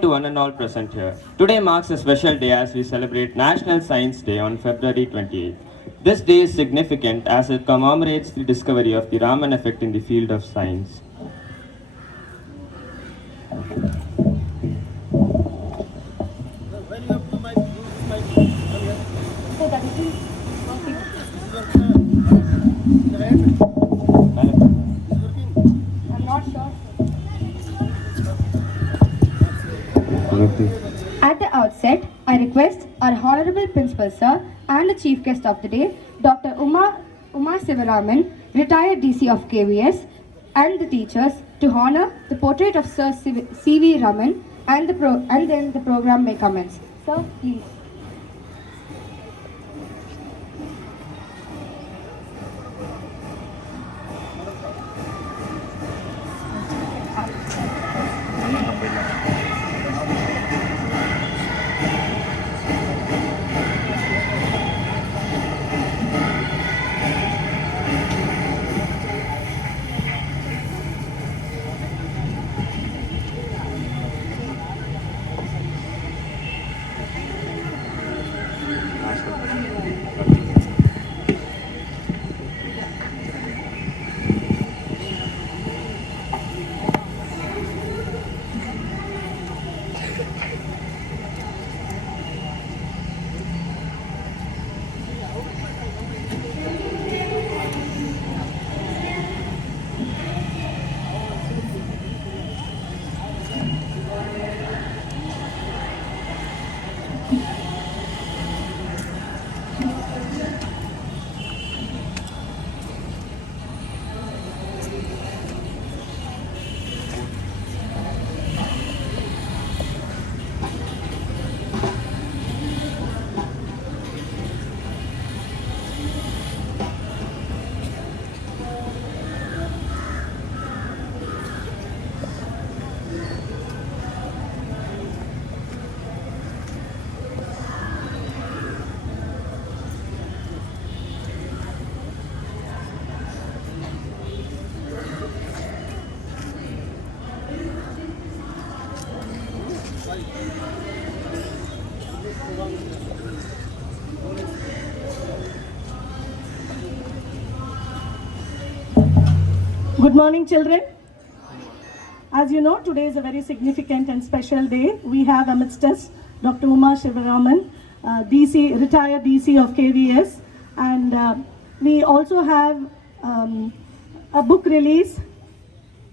To one and all present here. Today marks a special day as we celebrate National Science Day on February 28th. This day is significant as it commemorates the discovery of the Raman effect in the field of science. I'm not sure. At the outset, I request our Honorable Principal Sir and the Chief Guest of the day, Dr. Uma Sivaraman, retired DC of KVS, and the teachers to honor the portrait of Sir C.V. Raman and then the program may commence. Sir, please. Good morning, children. As you know, today is a very significant and special day. We have amidst us Dr. Uma Sivaraman, retired DC of KVS, and we also have a book release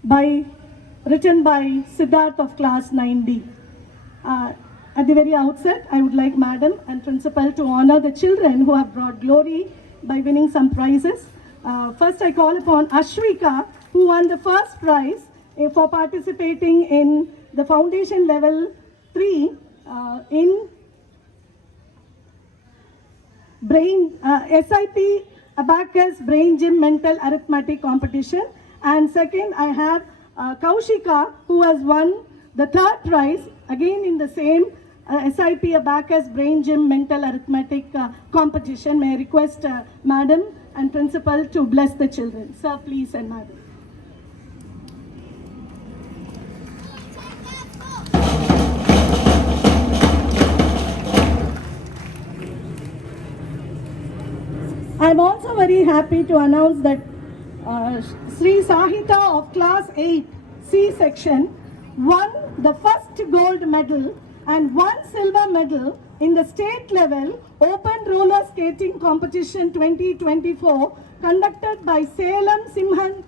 written by Siddharth of class 9D. At the very outset, I would like Madam and Principal to honor the children who have brought glory by winning some prizes. First, I call upon Ashwika, who won the first prize for participating in the foundation level 3 in SIP Abacus Brain Gym Mental Arithmetic Competition. And second, I have Kaushika, who has won the third prize, again in the same SIP Abacus Brain Gym Mental Arithmetic Competition. May I request Madam and Principal to bless the children. Sir, please, and Madam. I am also very happy to announce that Sri Sahita of class 8 C section won the first gold medal and 1 silver medal in the state level open roller skating competition 2024 conducted by Salem Simhan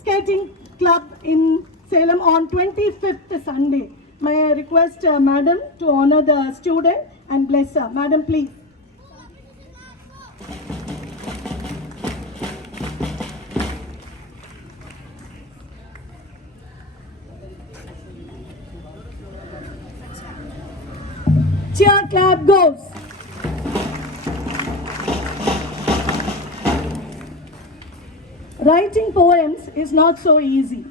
Skating Club in Salem on 25th Sunday. May I request Madam to honor the student and bless her. Madam, please. Cheer clap goes. Writing poems is not so easy.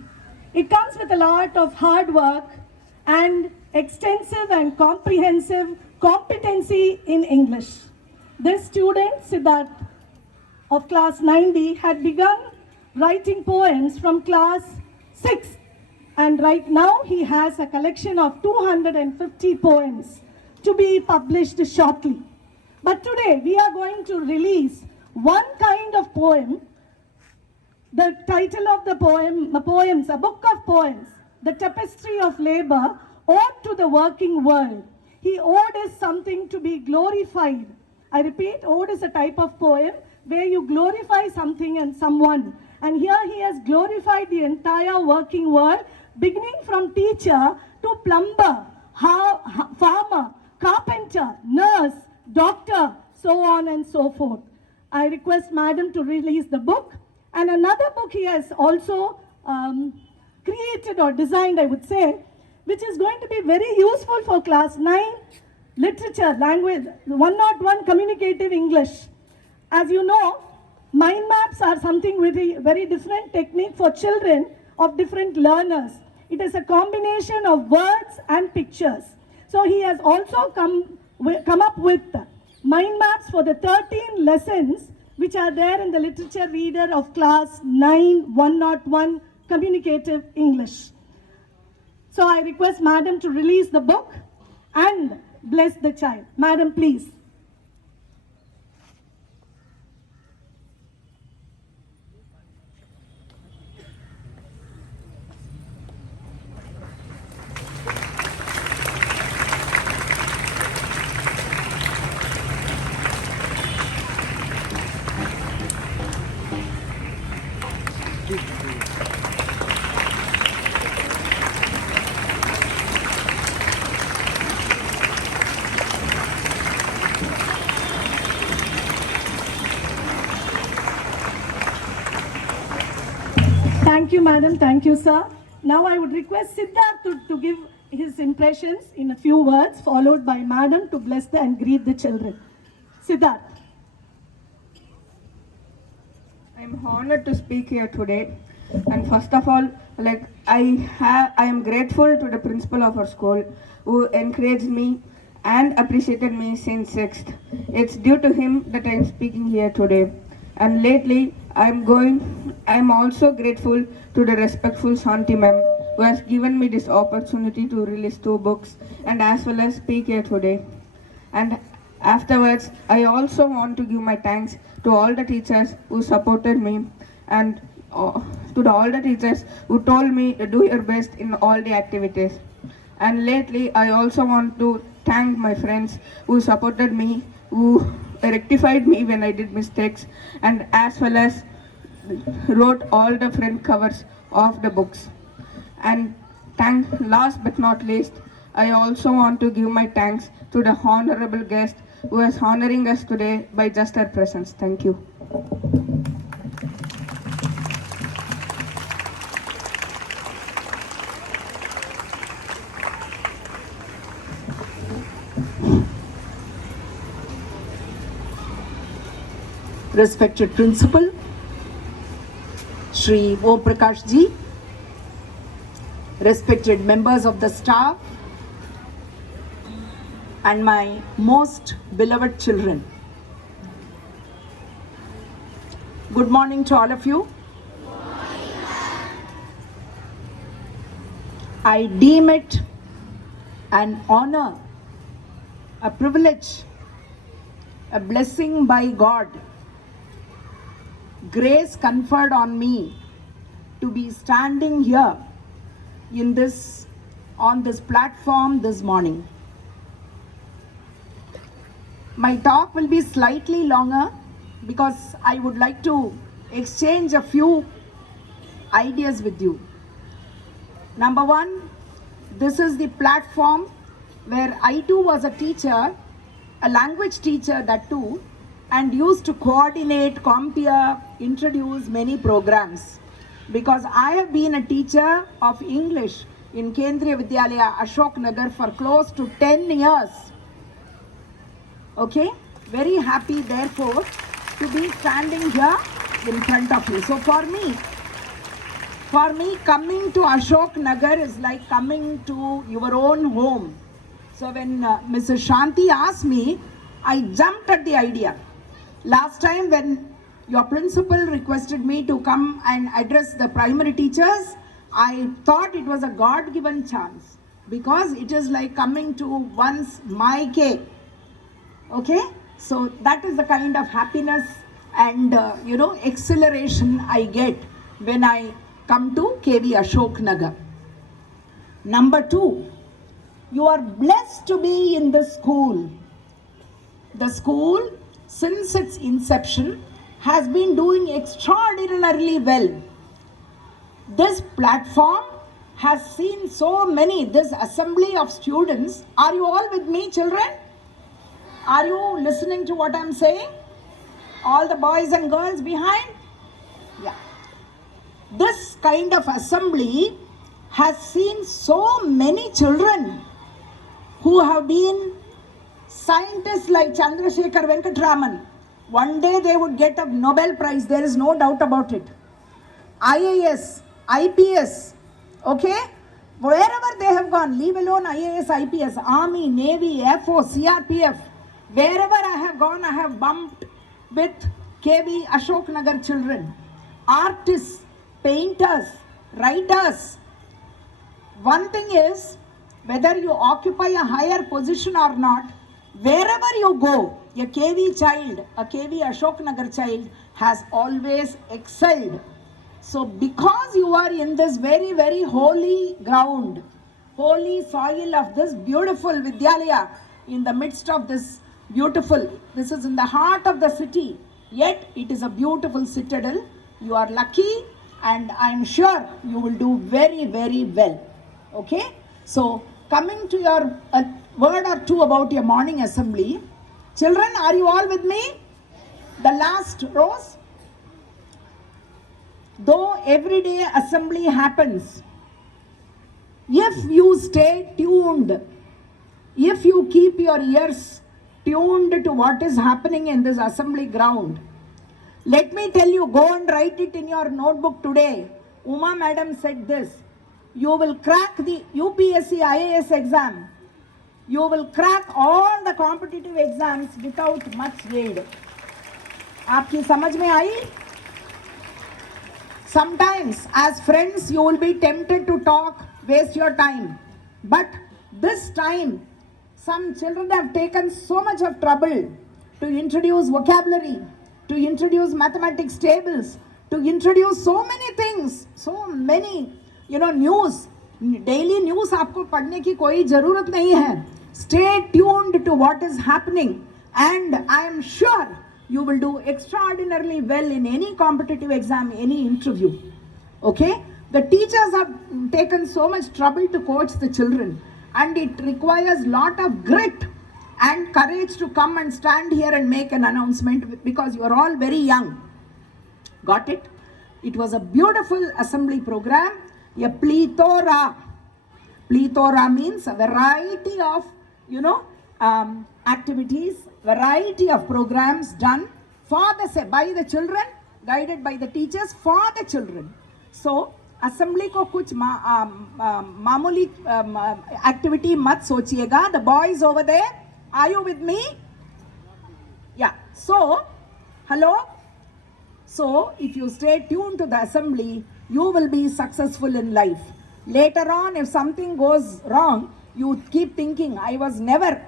It comes with a lot of hard work and extensive and comprehensive competency in English. This student, Siddharth, of class 9D, had begun writing poems from class 6 And right now he has a collection of 250 poems to be published shortly. But today we are going to release one kind of poem. The title of the poems, a book of poems, The Tapestry of Labor, Ode to the Working World. Ode is something to be glorified. I repeat, ode is a type of poem where you glorify something and someone. And here he has glorified the entire working world, beginning from teacher to plumber, farmer, carpenter, nurse, doctor, so on and so forth. I request Madam to release the book. And another book he has also created or designed, I would say, which is going to be very useful for class 9 literature, language, 101 communicative English. As you know, mind maps are something very different technique for children of different learners. It is a combination of words and pictures. So he has also come up with mind maps for the 13 lessons which are there in the literature reader of class 9 101 communicative English. So I request Madam to release the book and bless the child. Madam, please. Thank you, Madam. Thank you, sir. Now I would request Siddharth to give his impressions in a few words, followed by Madam to bless and greet the children. Siddharth. I am honored to speak here today. And first of all, I am grateful to the principal of our school who encouraged me and appreciated me since 6th. It's due to him that I am speaking here today. And lately, I am also grateful to the respectful Shanti ma'am who has given me this opportunity to release 2 books and as well as speak here today. And afterwards, I also want to give my thanks to all the teachers who supported me and to all the teachers who told me to do your best in all the activities. And lately, I also want to thank my friends who supported me, who rectified me when I did mistakes, and as well as wrote all the front covers of the books. And last but not least, I also want to give my thanks to the honorable guest who is honoring us today by just her presence. Thank you. Respected Principal, Shri Om Prakash Ji, respected members of the staff, and my most beloved children. Good morning to all of you. I deem it an honor, a privilege, a blessing by God, grace conferred on me to be standing here on this platform this morning. My talk will be slightly longer because I would like to exchange a few ideas with you. Number one, this is the platform where I too was a teacher, a language teacher that too, and used to coordinate, compare, introduce many programs. Because I have been a teacher of English in Kendriya Vidyalaya, Ashok Nagar for close to 10 years. Okay, very happy therefore to be standing here in front of you. So for me, coming to Ashok Nagar is like coming to your own home. So when Mrs. Shanti asked me, I jumped at the idea. Last time when your principal requested me to come and address the primary teachers, I thought it was a God given chance because it is like coming to one's Maike. Okay, so that is the kind of happiness and exhilaration I get when I come to KV Ashok Nagar. Number 2, you are blessed to be in the school. The school, since its inception, has been doing extraordinarily well. This platform has seen so many, this assembly of students. Are you all with me, children? Are you listening to what I'm saying? All the boys and girls behind? Yeah. This kind of assembly has seen so many children who have been scientists like Chandrasekhar Venkatraman. One day they would get a Nobel Prize, there is no doubt about it. IAS, IPS, okay? Wherever they have gone, leave alone IAS, IPS, Army, Navy, Air Force, CRPF, wherever I have gone, I have bumped with KV Ashok Nagar children, artists, painters, writers. One thing is, whether you occupy a higher position or not, wherever you go, a KV child, a KV Ashok Nagar child has always excelled. So because you are in this very, very holy ground, holy soil of this beautiful Vidyalaya, in the midst of this beautiful, this is in the heart of the city, yet it is a beautiful citadel. You are lucky and I am sure you will do very, very well. Okay? So coming to your word or two about your morning assembly. Children, are you all with me? The last rows. Though everyday assembly happens, if you stay tuned, if you keep your ears tuned to what is happening in this assembly ground, let me tell you, go and write it in your notebook today. Uma madam said this, you will crack the UPSC IAS exam. You will crack all the competitive exams without much aid. आपकी समझ में आई? Sometimes as friends you will be tempted to talk, waste your time. But this time some children have taken so much of trouble to introduce vocabulary, to introduce mathematics tables, to introduce so many things, so many, news. Daily news आपको पढ़ने की कोई ज़रूरत नहीं है. Stay tuned to what is happening and I am sure you will do extraordinarily well in any competitive exam, any interview. Okay? The teachers have taken so much trouble to coach the children and it requires lot of grit and courage to come and stand here and make an announcement because you are all very young. Got it? It was a beautiful assembly program. A plethora. Plethora means a variety of, activities, variety of programs done by the children, guided by the teachers for the children. So, assembly को कुछ मामूली activity मत सोचिएगा. The boys over there, are you with me? Yeah. So, hello. So, if you stay tuned to the assembly, you will be successful in life. Later on, if something goes wrong, you keep thinking,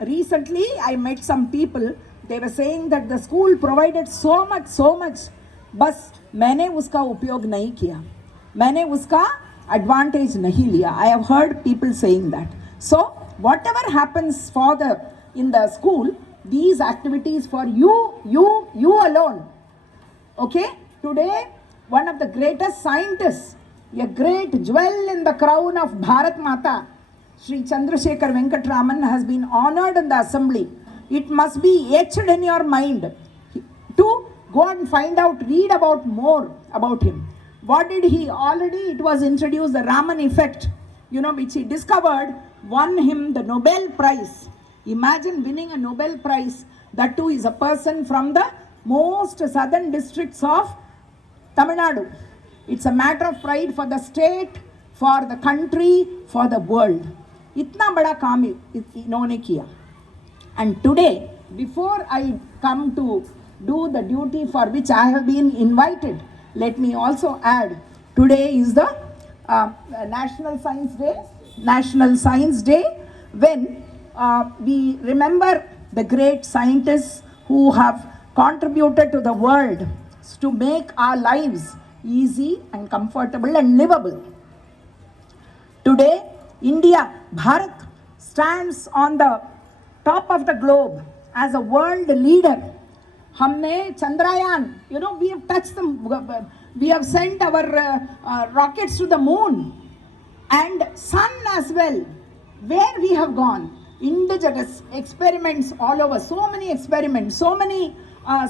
recently I met some people, they were saying that the school provided so much, बस मैंने उसका उपयोग नहीं किया, मैंने उसका advantage नहीं लिया. I have heard people saying that. So, whatever happens in the school, these activities for you alone. Okay? Today, one of the greatest scientists, a great jewel in the crown of Bharat Mata, Sri Chandrasekhar Venkatraman has been honored in the assembly. It must be etched in your mind to go and find out, read about more about him. What did he already, it was introduced, the Raman effect, which he discovered, won him the Nobel Prize. Imagine winning a Nobel Prize. That too is a person from the most southern districts of Tamil Nadu. It's a matter of pride for the state, for the country, for the world. इतना बड़ा काम इन्होंने किया. And today, before I come to do the duty for which I have been invited, let me also add, today is the National Science Day. National Science Day, when we remember the great scientists who have contributed to the world to make our lives easy and comfortable and livable. Today, India, Bharat, stands on the top of the globe as a world leader. हमने Chandrayaan, we have touched them, we have sent our rockets to the moon and sun as well. Where we have gone, indigenous experiments all over, so many experiments, so many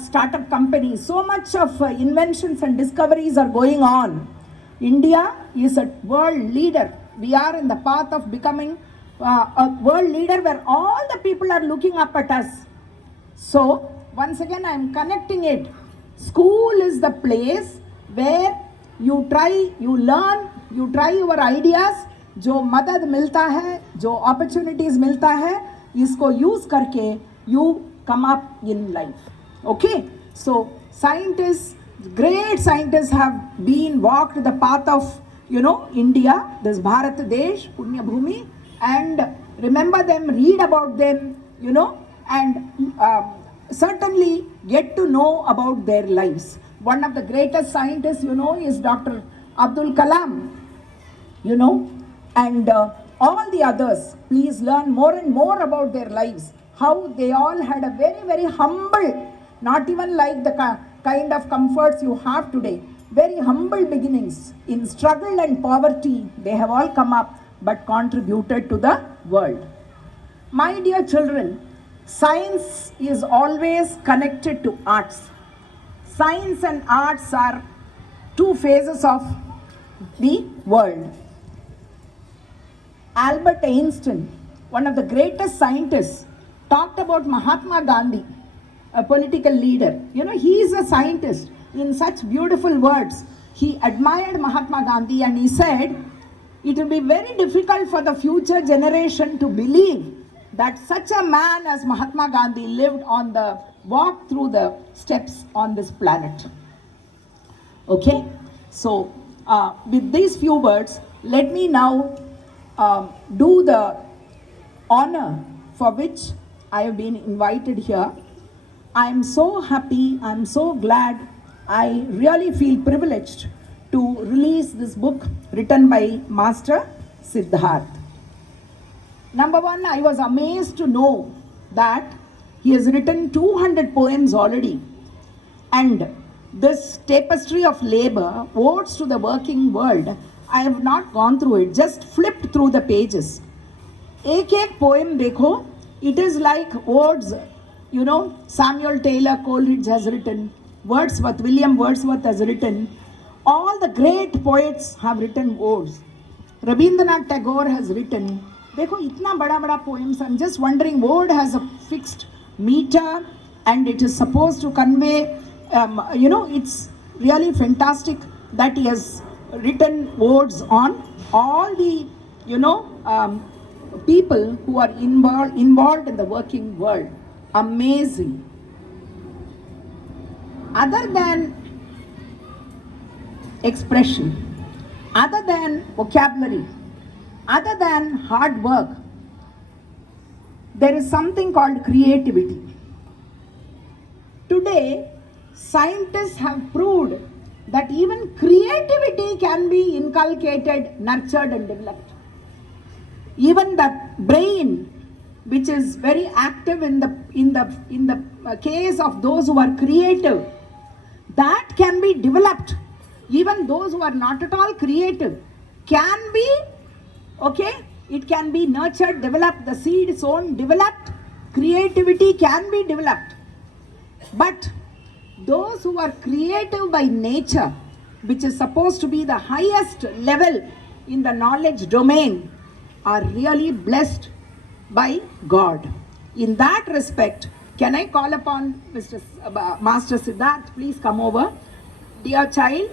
startup companies, so much of inventions and discoveries are going on. India is a world leader. We are in the path of becoming a world leader where all the people are looking up at us. So, once again, I am connecting it. School is the place where you try, you learn, you try your ideas. जो मदद मिलता है, जो opportunities मिलता है, इसको use करके you come up in life. Okay? So, scientists, great scientists have been walked the path of, India, this Bharat Desh, Punya Bhumi, and remember them, read about them, and certainly get to know about their lives. One of the greatest scientists, is Dr. Abdul Kalam, and all the others. Please learn more and more about their lives, how they all had a very, very humble, not even like the kind of comforts you have today, very humble beginnings. In struggle and poverty, they have all come up but contributed to the world. My dear children, science is always connected to arts. Science and arts are two phases of the world. Albert Einstein, one of the greatest scientists, talked about Mahatma Gandhi, a political leader. He is a scientist. In such beautiful words, he admired Mahatma Gandhi and he said, it will be very difficult for the future generation to believe that such a man as Mahatma Gandhi walked through the steps on this planet. Okay? So, with these few words, let me now do the honor for which I have been invited here. I am so happy, I am so glad, I really feel privileged to release this book written by Master Siddharth. Number one, I was amazed to know that he has written 200 poems already. And this tapestry of labor, Odes to the Working World, I have not gone through it, just flipped through the pages. Ek poem dekho, it is like odes, Samuel Taylor Coleridge has written, William Wordsworth has written, all the great poets have written odes. Rabindranath Tagore has written, dekho itna bada poems, I'm just wondering, ode has a fixed meter and it is supposed to convey, it's really fantastic that he has written odes on all the, people who are involved in the working world. Amazing. Other than expression, other than vocabulary, other than hard work, there is something called creativity. Today, scientists have proved that even creativity can be inculcated, nurtured and developed. Even the brain, which is very active in the case of those who are creative, that can be developed. Even those who are not at all creative can be, it can be nurtured, developed, the seed sown, developed. Creativity can be developed. But those who are creative by nature, which is supposed to be the highest level in the knowledge domain, are really blessed by God. In that respect, can I call upon Master Siddharth, please come over. Dear child,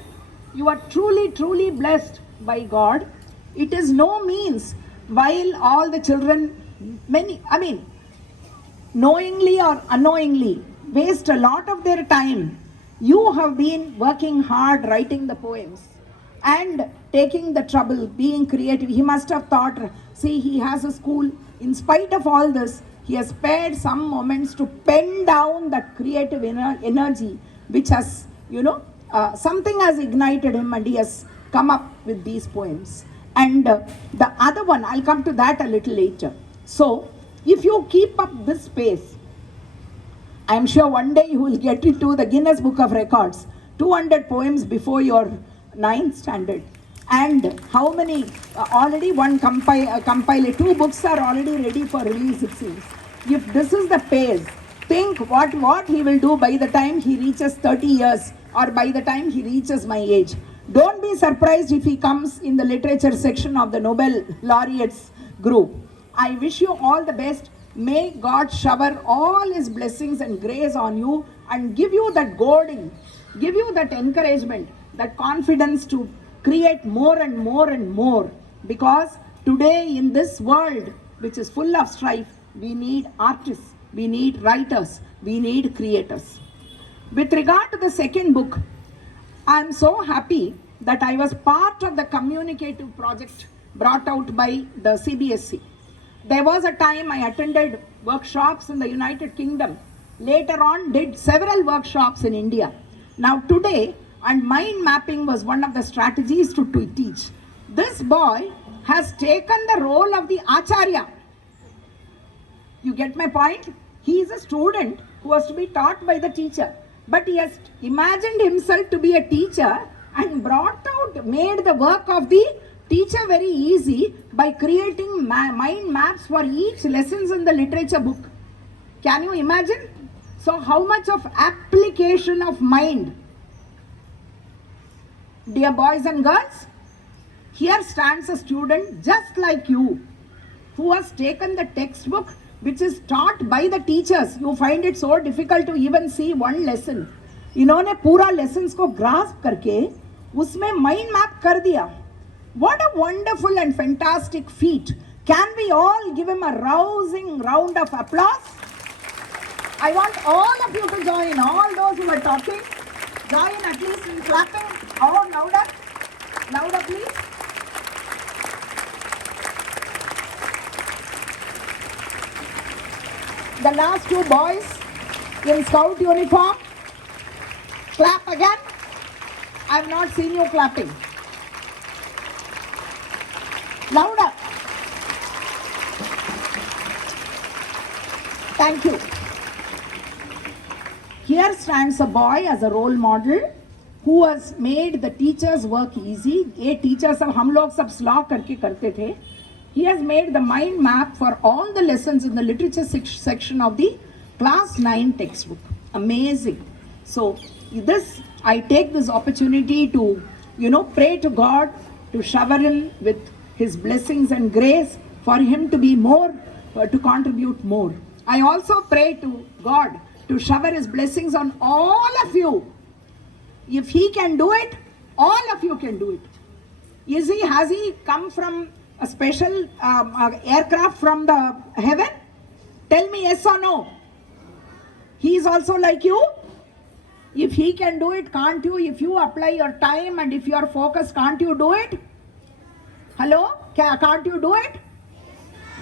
you are truly, truly blessed by God. It is no means while all the children, knowingly or unknowingly, waste a lot of their time. You have been working hard writing the poems. and taking the trouble, being creative. He must have thought, see, he has a school. In spite of all this, he has spared some moments to pen down that creative energy, which has, something has ignited him, and he has come up with these poems. And the other one, I'll come to that a little later. So, if you keep up this pace, I'm sure one day you will get into the Guinness Book of Records, 200 poems before your 9th standard. And how many, already one compile, 2 books are already ready for release, it seems. If this is the pace, think what he will do by the time he reaches 30 years or by the time he reaches my age. Don't be surprised if he comes in the literature section of the Nobel laureates group. I wish you all the best. May God shower all his blessings and grace on you and give you that goading, give you that encouragement, that confidence to create more and more and more. Because today in this world, which is full of strife, we need artists, we need writers, we need creators. With regard to the second book, I am so happy that I was part of the communicative project brought out by the CBSE. There was a time I attended workshops in the United Kingdom. Later on, did several workshops in India. Now today, and mind mapping was one of the strategies to teach. This boy has taken the role of the Acharya. You get my point? He is a student who was to be taught by the teacher. But he has imagined himself to be a teacher and made the work of the teacher very easy by creating mind maps for each lessons in the literature book. Can you imagine? So how much of application of mind? Dear boys and girls, here stands a student just like you who has taken the textbook which is taught by the teachers. You find it so difficult to even see one lesson. इन्होंने पूरा lessons को grasp करके उसमें mind map कर दिया. What a wonderful and fantastic feat. Can we all give him a rousing round of applause? I want all of you to join, all those who are talking. Join at least in clapping. Oh, louder. Louder, please. The last 2 boys in scout uniform. Clap again. I have not seen you clapping. Louder. Thank you. Here stands a boy as a role model who has made the teachers' work easy. ये teachers सब हम लोग सब slog करके करते थे. He has made the mind map for all the lessons in the literature section of the class 9 textbook. Amazing. So this, I take this opportunity to, pray to God to shower him with his blessings and grace for him to be more, to contribute more. I also pray to God to shower his blessings on all of you. If he can do it, all of you can do it. Has he come from a special aircraft from the heaven? Tell me yes or no. He is also like you. If he can do it, can't you? If you apply your time and if you are focused, can't you do it? Hello? Can't you do it?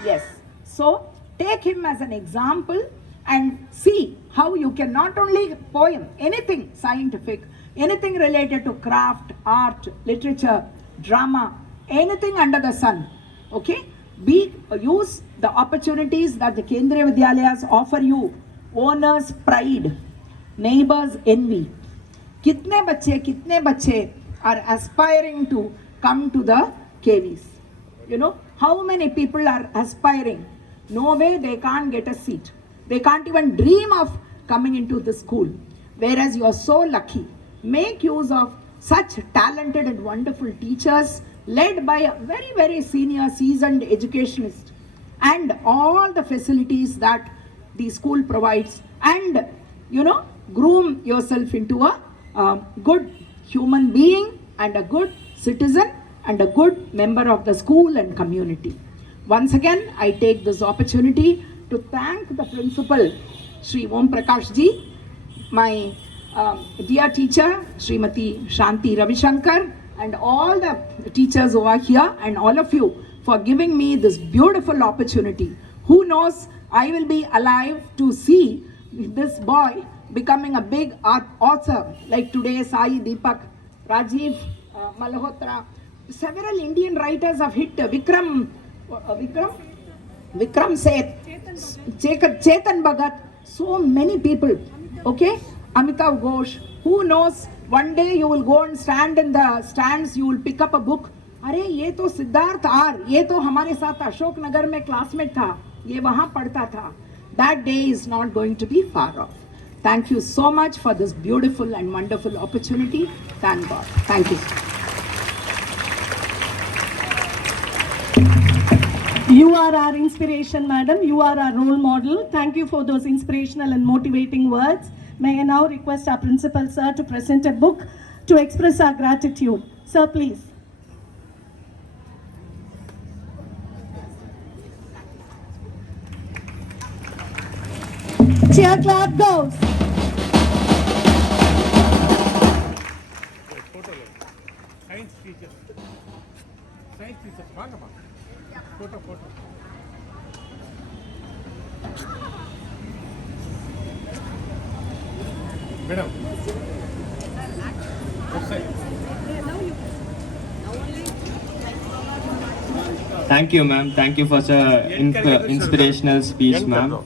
Yes. So take him as an example and see how you can not only poem, anything scientific, anything related to craft, art, literature, drama, anything under the sun. Okay? Use the opportunities that the Kendriya Vidyalayas offer you. Owner's pride, neighbor's envy. Kitne bache are aspiring to come to the KVs. How many people are aspiring? No way they can't get a seat. They can't even dream of coming into the school. Whereas you are so lucky. Make use of such talented and wonderful teachers led by a very, very senior, seasoned educationist, and all the facilities that the school provides, and groom yourself into a good human being and a good citizen and a good member of the school and community. Once again, I take this opportunity to thank the principal, Sri Om Prakash ji, my dear teacher, Srimati Shanti Ravishankar, and all the teachers who are here and all of you for giving me this beautiful opportunity. Who knows, I will be alive to see this boy becoming a big author like today Sai Deepak, Rajiv Malhotra. Several Indian writers have hit Vikram Seth, Chetan Bhagat, so many people, okay? Amitav Ghosh, who knows, one day you will go and stand in the stands, you will pick up a book. अरे ये तो Siddharth are, ये तो हमारे साथ अशोक नगर में classmate था, ये वहाँ पढ़ता था. That day is not going to be far off. Thank you so much for this beautiful and wonderful opportunity. Thank God. Thank you. You are our inspiration, madam. You are our role model. Thank you for those inspirational and motivating words. May I now request our principal, sir, to present a book to express our gratitude. Sir, please. Cheer clap goes. Madam. Thank you, ma'am. Thank you for such an inspirational speech, ma'am.